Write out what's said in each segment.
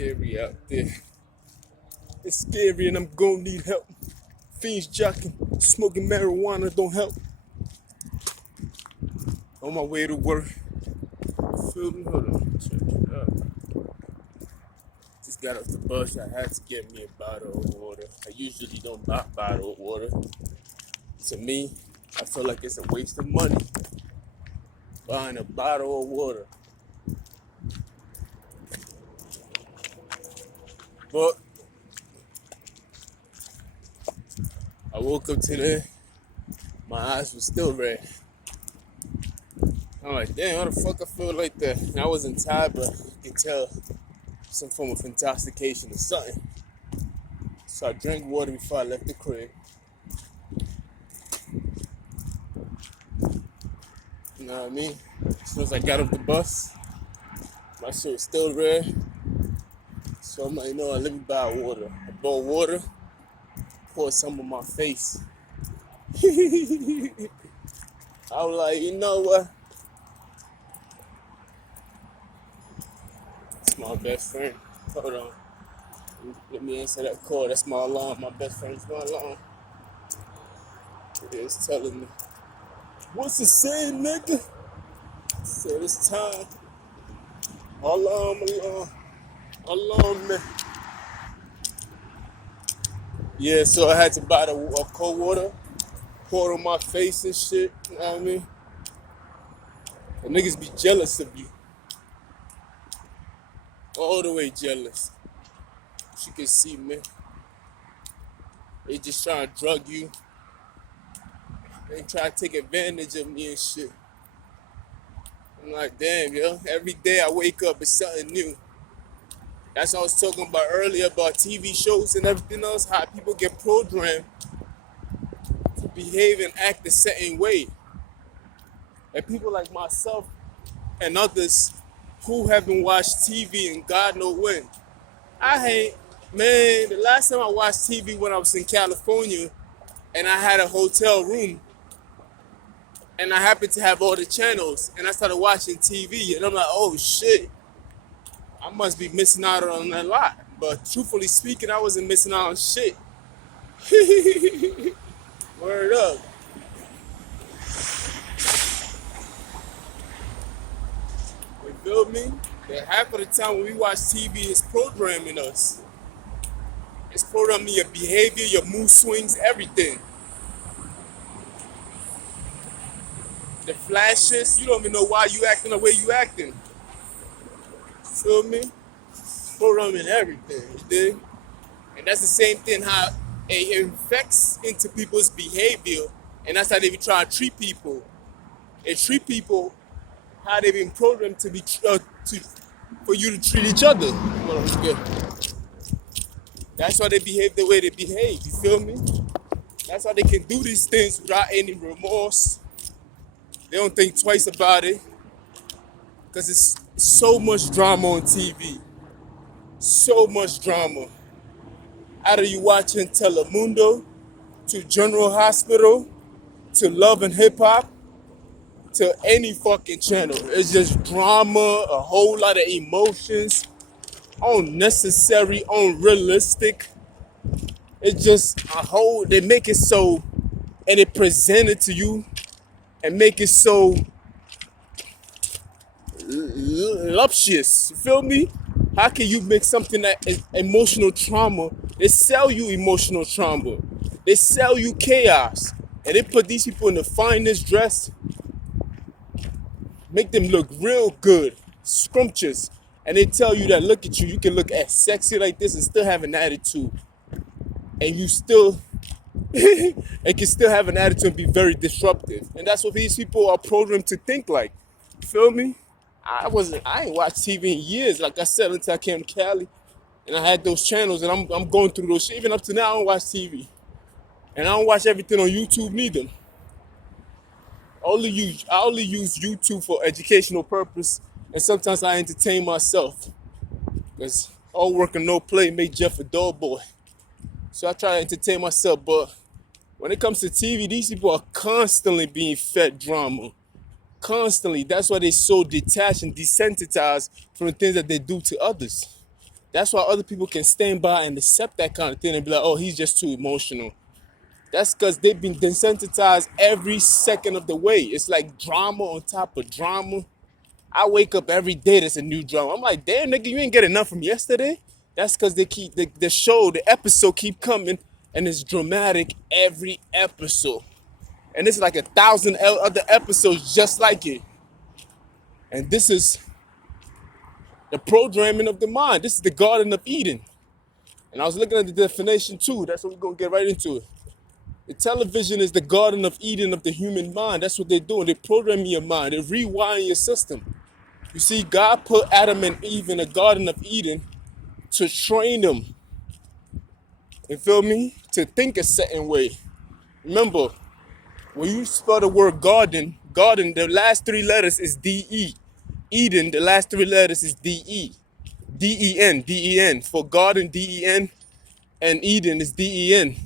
scary out there. It's scary and I'm gonna need help. Fiends jocking, smoking marijuana don't help. On my way to work. Feel me? Hold on. Check it out. Just got off the bus. I had to get me a bottle of water. I usually don't buy bottled water. To me, I feel like it's a waste of money buying a bottle of water. But I woke up today, my eyes were still red. I'm like, damn, how the fuck I feel like that? And I wasn't tired, but you can tell some form of intoxication or something. So I drank water before I left the crib. You know what I mean? As soon as I got off the bus, my shit was still red. So I'm like, you know what, let me buy water. I bought water, poured some on my face. I was like, you know what? It's my best friend. Hold on. Let me answer that call. That's my alarm. My best friend's my alarm. It's telling me, what's it saying, nigga? I said it's time. Alarm, man. Yeah, so I had to buy the cold water, pour it on my face and shit. You know what I mean? The niggas be jealous of you. All the way jealous. You can see, man. They just trying to drug you. They try to take advantage of me and shit. I'm like, damn, yo. Every day I wake up, it's something new. That's what I was talking about earlier about TV shows and everything else, how people get programmed to behave and act a certain way. And people like myself and others who haven't watched TV in God know when. The last time I watched TV when I was in California and I had a hotel room and I happened to have all the channels and I started watching TV and I'm like, oh shit, I must be missing out on a lot. But truthfully speaking, I wasn't missing out on shit. Word up. You feel me? That half of the time when we watch TV, it's programming us. It's programming your behavior, your mood swings, everything. The flashes, you don't even know why you acting the way you acting. Feel me? Programming everything, you dig? And that's the same thing how it infects into people's behavior, and that's how they be trying to treat people. They treat people how they've been programmed to be for you to treat each other. Hold on, it's good. That's why they behave the way they behave, you feel me? That's how they can do these things without any remorse. They don't think twice about it. Because it's so much drama on TV. So much drama. Either you watching Telemundo, to General Hospital, to Love and Hip Hop, to any fucking channel. It's just drama, a whole lot of emotions, unnecessary, unrealistic. It's just they make it so, and they present it to you and make it so voluptuous. You feel me? How can you make something that is emotional trauma? They sell you emotional trauma. They sell you chaos. And they put these people in the finest dress, make them look real good, scrumptious. And they tell you that, look at you, you can look as sexy like this and still have an attitude. And you still, and can still have an attitude and be very disruptive. And that's what these people are programmed to think like. You feel me? I ain't watched TV in years, like I said, until I came to Cali. And I had those channels and I'm going through those shit. Even up to now, I don't watch TV. And I don't watch everything on YouTube neither. I only use YouTube for educational purpose, and sometimes I entertain myself. Because all work and no play make Jeff a dull boy. So I try to entertain myself, but when it comes to TV, these people are constantly being fed drama. Constantly. That's why they're so detached and desensitized from the things that they do to others. That's why other people can stand by and accept that kind of thing and be like, oh, he's just too emotional. That's because they've been desensitized every second of the way. It's like drama on top of drama. I wake up every day, there's a new drama. I'm like, damn, nigga, you ain't get enough from yesterday? That's because they keep, the show, the episode keep coming, and it's dramatic every episode. And it's like 1,000 other episodes just like it. And this is the programming of the mind. This is the Garden of Eden. And I was looking at the definition too. That's what we're going to get right into it. The television is the Garden of Eden of the human mind. That's what they're doing. They're programming your mind. They're rewiring your system. You see, God put Adam and Eve in the Garden of Eden to train them. You feel me? To think a certain way. Remember, when you spell the word garden, the last three letters is D-E. Eden, the last three letters is D-E. D-E-N, D-E-N. For garden, D-E-N, and Eden is D-E-N.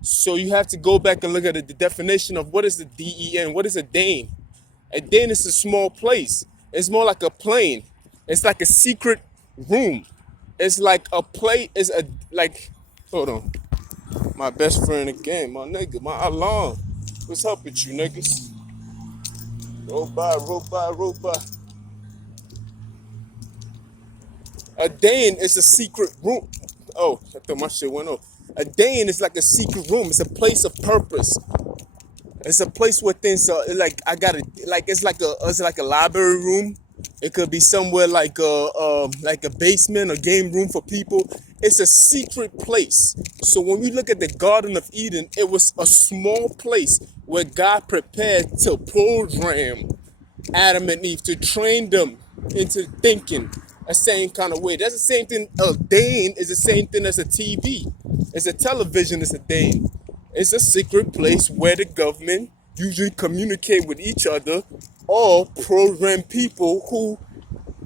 So you have to go back and look at the definition of what is the D-E-N, what is a Dane? A Dane is a small place. It's more like a plane. It's like a secret room. It's like a play, it's a, like, hold on. My best friend again, my nigga, my alarm. What's up with you niggas? Roll by, roll by, roll by. A Dane is a secret room. Oh, I thought my shit went off. A Dane is like a secret room. It's a place of purpose. It's a place where things are like it's like a library room. It could be somewhere like a basement or game room for people. It's a secret place. So when we look at the Garden of Eden, it was a small place where God prepared to program Adam and Eve, to train them into thinking a same kind of way. That's the same thing. A Dane is the same thing as a TV. It's a television. It's a Dane. It's a secret place where the government usually communicate with each other or program people who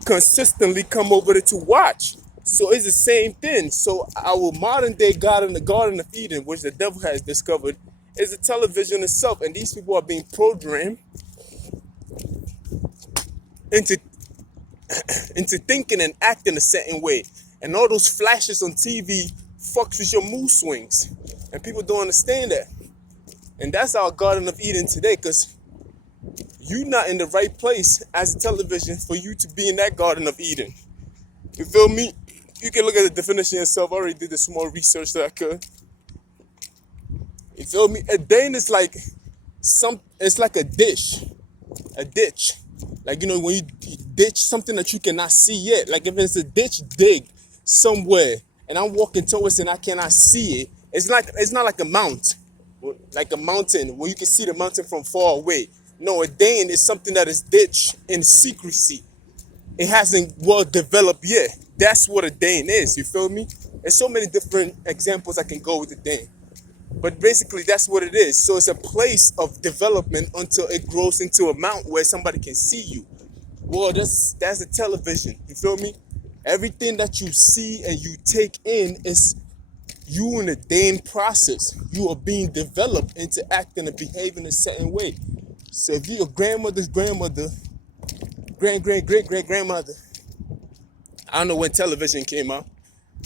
consistently come over there to watch. So it's the same thing. So our modern day God in the Garden of Eden, which the devil has discovered, is the television itself. And these people are being programmed into thinking and acting a certain way. And all those flashes on TV fucks with your mood swings. And people don't understand that. And that's our Garden of Eden today, because you're not in the right place as a television for you to be in that Garden of Eden. You feel me? You can look at the definition yourself. I already did the small research that I could. You feel me? A Dane is like it's like a ditch. A ditch. Like, you know, when you ditch something that you cannot see yet. Like if it's a ditch dig somewhere and I'm walking towards it and I cannot see it, it's not like a mountain where you can see the mountain from far away. No, a Dane is something that is ditched in secrecy. It hasn't well developed yet. That's what a Dane is, you feel me? There's so many different examples I can go with the Dane. But basically, that's what it is. So it's a place of development until it grows into a mount where somebody can see you. Well, that's the television. You feel me? Everything that you see and you take in is you in a Dane process. You are being developed into acting and behaving a certain way. So if you're your grandmother's grandmother, great-great-great-great-grandmother, I don't know when television came out,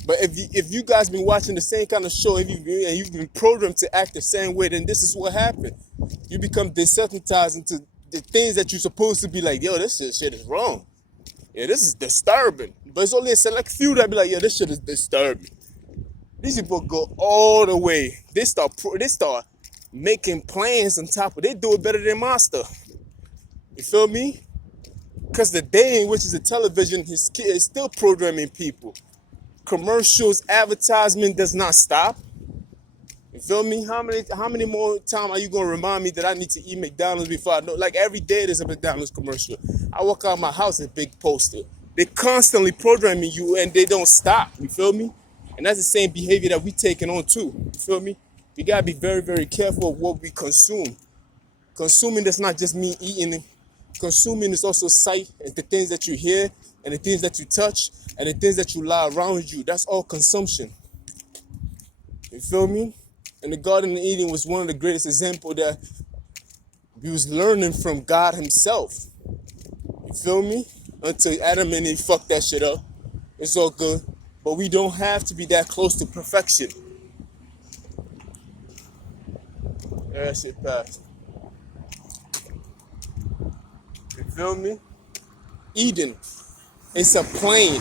but if you guys been watching the same kind of show, and you've been programmed to act the same way, then this is what happened. You become desensitized into the things that you're supposed to be like, yo, this shit is wrong. Yeah, this is disturbing. But it's only a select few that be like, yo, this shit is disturbing. These people go all the way. They start making plans on top of it. They do it better than my stuff. You feel me? Because the Dane, which is a television, is still programming people. Commercials, advertisement does not stop. You feel me? How many more times are you gonna remind me that I need to eat McDonald's before I know? Like every day there's a McDonald's commercial. I walk out of my house, a big poster. They constantly programming you and they don't stop. You feel me? And that's the same behavior that we taking on too. You feel me? We gotta be very, very careful of what we consume. Consuming does not just mean eating. Consuming is also sight and the things that you hear and the things that you touch and the things that you allow around you. That's all consumption. You feel me? And the Garden of Eden was one of the greatest examples that we was learning from God himself. You feel me? Until Adam and Eve fucked that shit up. It's all good. but we don't have to be that close to perfection. Yeah, that shit passed. You feel me? Eden, it's a plane.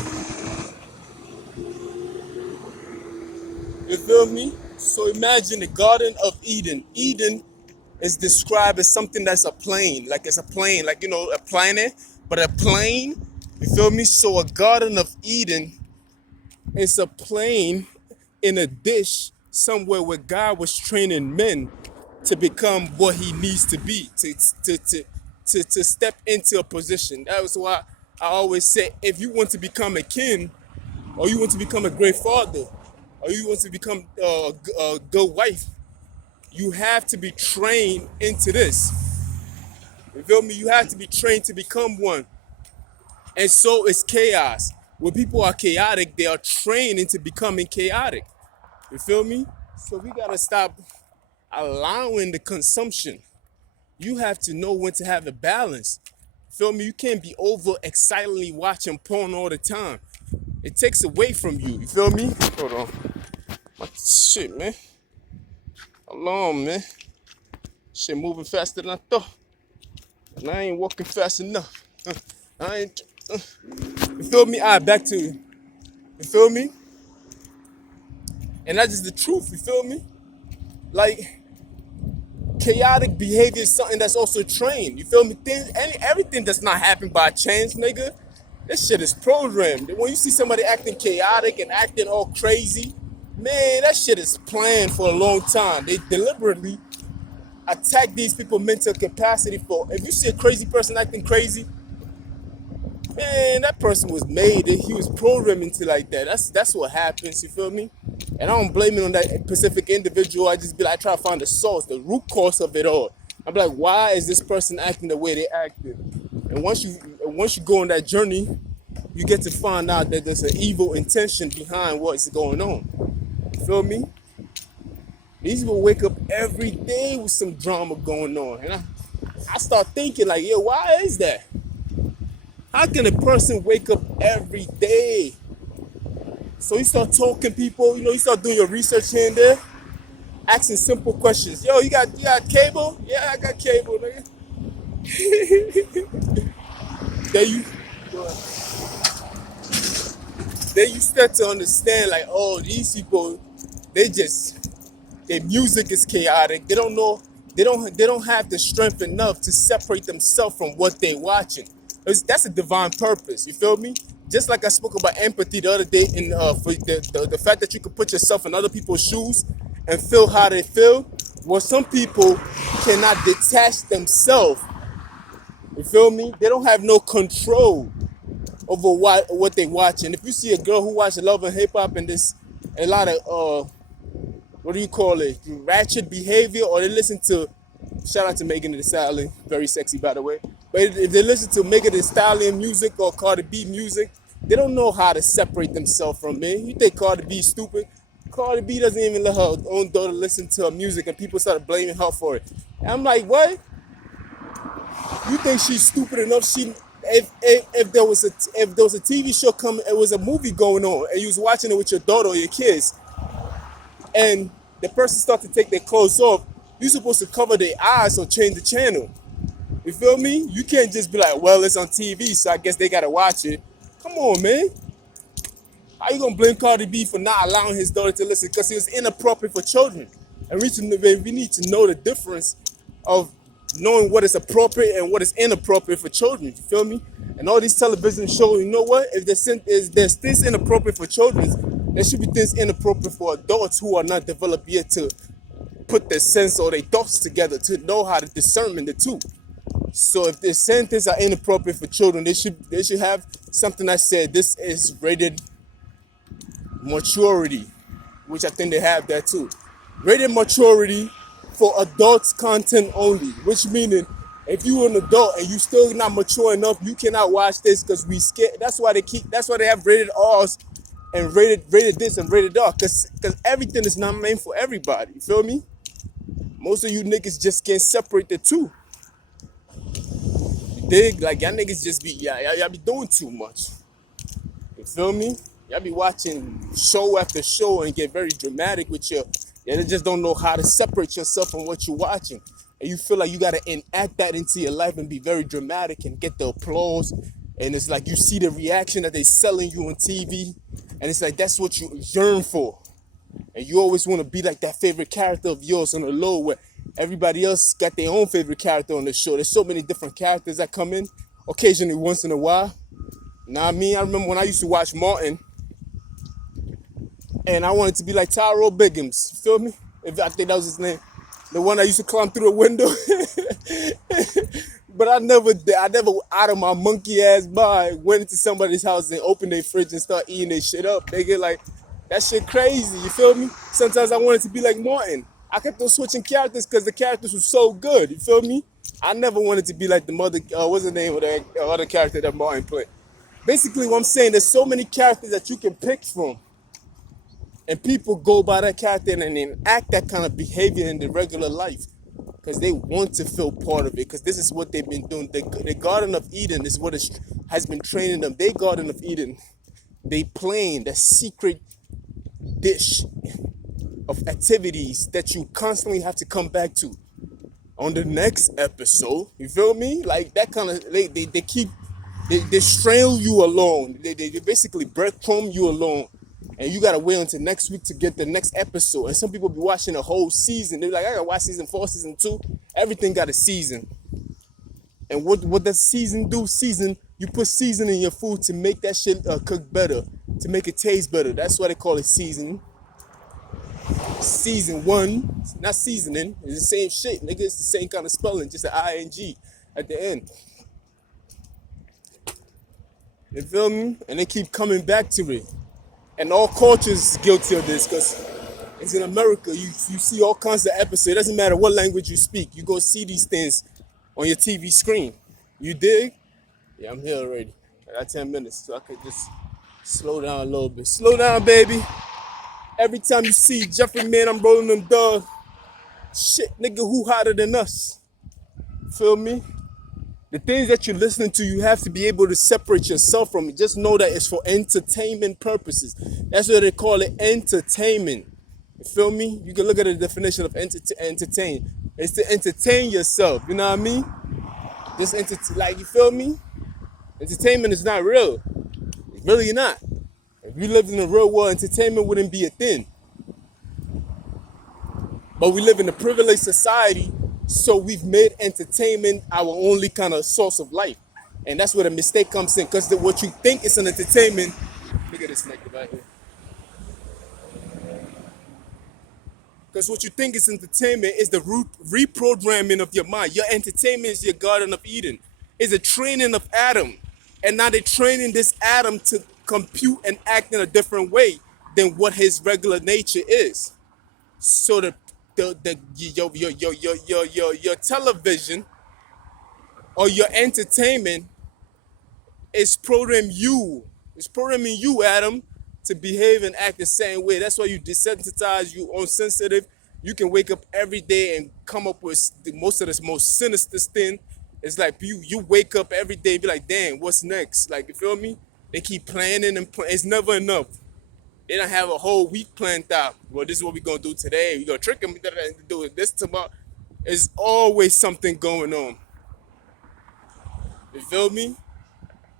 You feel me? So imagine the Garden of Eden. Eden is described as something that's a plane, like it's a plane, like a planet, but a plane. You feel me? So a Garden of Eden is a plane in a dish somewhere where God was training men to become what he needs to be, to step into a position. That was why I always say, if you want to become a king, or you want to become a great father, or you want to become a good wife, you have to be trained into this. You feel me? You have to be trained to become one. And so is chaos. When people are chaotic, they are trained into becoming chaotic. You feel me? So we gotta stop allowing the consumption. You have to know when to have a balance. Feel me? You can't be over excitedly watching porn all the time. It takes away from you. You feel me? Hold on. What shit, man? Hold on, man. Shit moving faster than I thought. And I ain't walking fast enough. I ain't. You feel me? Alright, back to you. You feel me? And that's just the truth. You feel me? Like, chaotic behavior is something that's also trained. You feel me? Everything does not happen by chance, nigga. This shit is programmed. When you see somebody acting chaotic and acting all crazy, man, that shit is planned for a long time. They deliberately attack these people's mental capacity for. If you see a crazy person acting crazy, man, that person was made. He was programmed into like that. That's what happens. You feel me? And I don't blame it on that specific individual. I just be like, I try to find the source, the root cause of it all. I'm like, why is this person acting the way they acted? And once you go on that journey, you get to find out that there's an evil intention behind what's going on. You feel me? These people wake up every day with some drama going on. And I start thinking like, yo, why is that? How can a person wake up every day? So you start talking people, you start doing your research here and there, asking simple questions. Yo, you got cable? Yeah, I got cable, nigga. Then you start to understand like, oh, these people, their music is chaotic. They don't know, they don't have the strength enough to separate themselves from what they're watching. That's a divine purpose. You feel me? Just like I spoke about empathy the other day, in for the fact that you can put yourself in other people's shoes and feel how they feel. Well, some people cannot detach themselves. You feel me? They don't have no control over what they watch. And if you see a girl who watches Love and Hip Hop and this a lot of what do you call it, ratchet behavior, or they listen to, shout out to Megan Thee Stallion, very sexy by the way, but if they listen to Megan Thee Stallion music or Cardi B music, they don't know how to separate themselves from me. You think Cardi B is stupid? Cardi B doesn't even let her own daughter listen to her music, and people started blaming her for it. And I'm like, what? You think she's stupid enough? If there was a TV show coming, it was a movie going on, and you was watching it with your daughter or your kids, and the person starts to take their clothes off, you're supposed to cover their eyes or change the channel. You feel me? You can't just be like, well, it's on TV, so I guess they gotta watch it. Come on, man. How you gonna blame Cardi B for not allowing his daughter to listen? Because it was inappropriate for children. And we need to know the difference of knowing what is appropriate and what is inappropriate for children. You feel me? And all these television shows, you know what? If there's things inappropriate for children, there should be things inappropriate for adults who are not developed yet to put their sense or their thoughts together to know how to discern the two. So if the sentences are inappropriate for children, they should have something that said this is rated maturity, which I think they have that too. Rated maturity for adults content only, which meaning if you're an adult and you still not mature enough, you cannot watch this because we scared. That's why they have rated R's and rated this and rated R, because everything is not meant for everybody. You feel me? Most of you niggas just can't separate the two. You dig? Like y'all niggas just be y'all be doing too much. You feel me? Y'all be watching show after show and get very dramatic with your, and they just don't know how to separate yourself from what you're watching. And you feel like you gotta enact that into your life and be very dramatic and get the applause. And it's like you see the reaction that they selling you on TV, and it's like that's what you yearn for. And you always want to be like that favorite character of yours on the low, where everybody else got their own favorite character on the show. There's so many different characters that come in occasionally once in a while. Now I mean, I remember when I used to watch Martin, and I wanted to be like Tyrone Biggums. You feel me? If I think that was his name, the one that used to climb through the window. But I never did. I never, out of my monkey ass mind, went into somebody's house and opened their fridge and start eating their shit up. They get like, that shit crazy. You feel me? Sometimes I wanted to be like Martin. I kept on switching characters because the characters were so good. You feel me? I never wanted to be like the mother. What's the name of the other character that Martin played? Basically, what I'm saying, there's so many characters that you can pick from. And people go by that character and enact that kind of behavior in their regular life because they want to feel part of it, because this is what they've been doing. The Garden of Eden is what has been training them. Their Garden of Eden, they playing the secret dish of activities that you constantly have to come back to on the next episode. You feel me? Like that kind of, they strain you along. They basically breadcrumb you along. And you gotta wait until next week to get the next episode. And some people be watching the whole season. They're like, I gotta watch season 4, season 2. Everything got a season. And what does season do? Season, you put season in your food to make that shit cook better, to make it taste better. That's why they call it season. Season 1, not seasoning. It's the same shit, nigga. It's the same kind of spelling, just an ing at the end. You feel me? And they keep coming back to it. And all cultures is guilty of this, because it's in America. You see all kinds of episodes. It doesn't matter what language you speak. You go see these things on your TV screen. You dig? Yeah, I'm here already. I got 10 minutes, so I could just slow down a little bit. Slow down, baby. Every time you see Jeffrey, man, I'm rolling them dog. Shit, nigga, who hotter than us? Feel me? The things that you're listening to, you have to be able to separate yourself from it. Just know that it's for entertainment purposes. That's what they call it, entertainment. You feel me? You can look at the definition of entertain. It's to entertain yourself. You know what I mean? Just like, you feel me? Entertainment is not real. It's really not. If we lived in the real world, entertainment wouldn't be a thing. But we live in a privileged society, so we've made entertainment our only kind of source of life. And that's where the mistake comes in, because what you think is an entertainment, look at this nigga right here. Because what you think is entertainment is the reprogramming of your mind. Your entertainment is your Garden of Eden. It's a training of Adam. And now they're training this Adam to compute and act in a different way than what his regular nature is. So your television or your entertainment is programming you. It's programming you, Adam, to behave and act the same way. That's why you desensitize, you unsensitive. You can wake up every day and come up with most of the most sinister thing. It's like you wake up every day and be like, damn, what's next? Like, you feel me? They keep planning and it's never enough. They don't have a whole week planned out. Well, this is what we're going to do today. We're going to trick them into doing this tomorrow. There's always something going on. You feel me?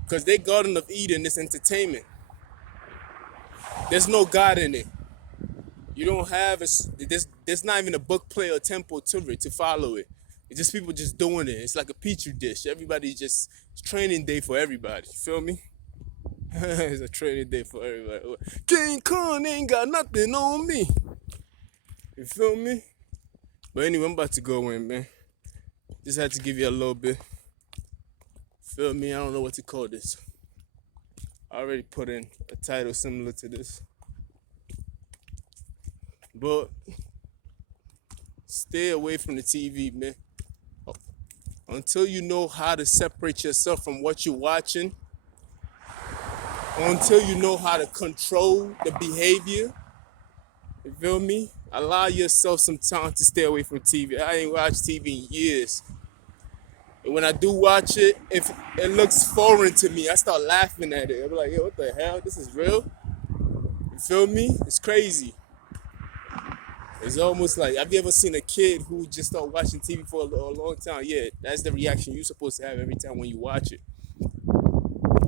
Because their Garden of Eden is entertainment. There's no God in it. You don't have, there's not even a book, play, or temple to it, to follow it. It's just people just doing it. It's like a petri dish. Everybody just, it's training day for everybody. You feel me? It's a training day for everybody. King Kong ain't got nothing on me. You feel me? But anyway, I'm about to go in, man. Just had to give you a little bit. Feel me? I don't know what to call this. I already put in a title similar to this. But stay away from the TV, man. Until you know how to separate yourself from what you're watching, until you know how to control the behavior, you feel me? Allow yourself some time to stay away from TV. I ain't watched TV in years. And when I do watch it, if it looks foreign to me, I start laughing at it. I'm like, yo, what the hell? This is real? Feel me? It's crazy. It's almost like, have you ever seen a kid who just started watching TV for a long time? Yeah, that's the reaction you're supposed to have every time when you watch it.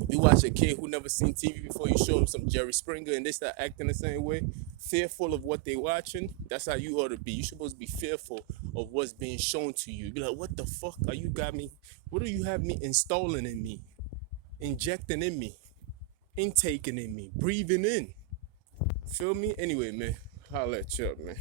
If you watch a kid who never seen TV before, you show them some Jerry Springer and they start acting the same way, fearful of what they watching, that's how you ought to be. You're supposed to be fearful of what's being shown to you. Be like, what the fuck are you got me? What do you have me installing in me? Injecting in me? Intaking in me? Breathing in? Feel me? Anyway, man, holla at you, man.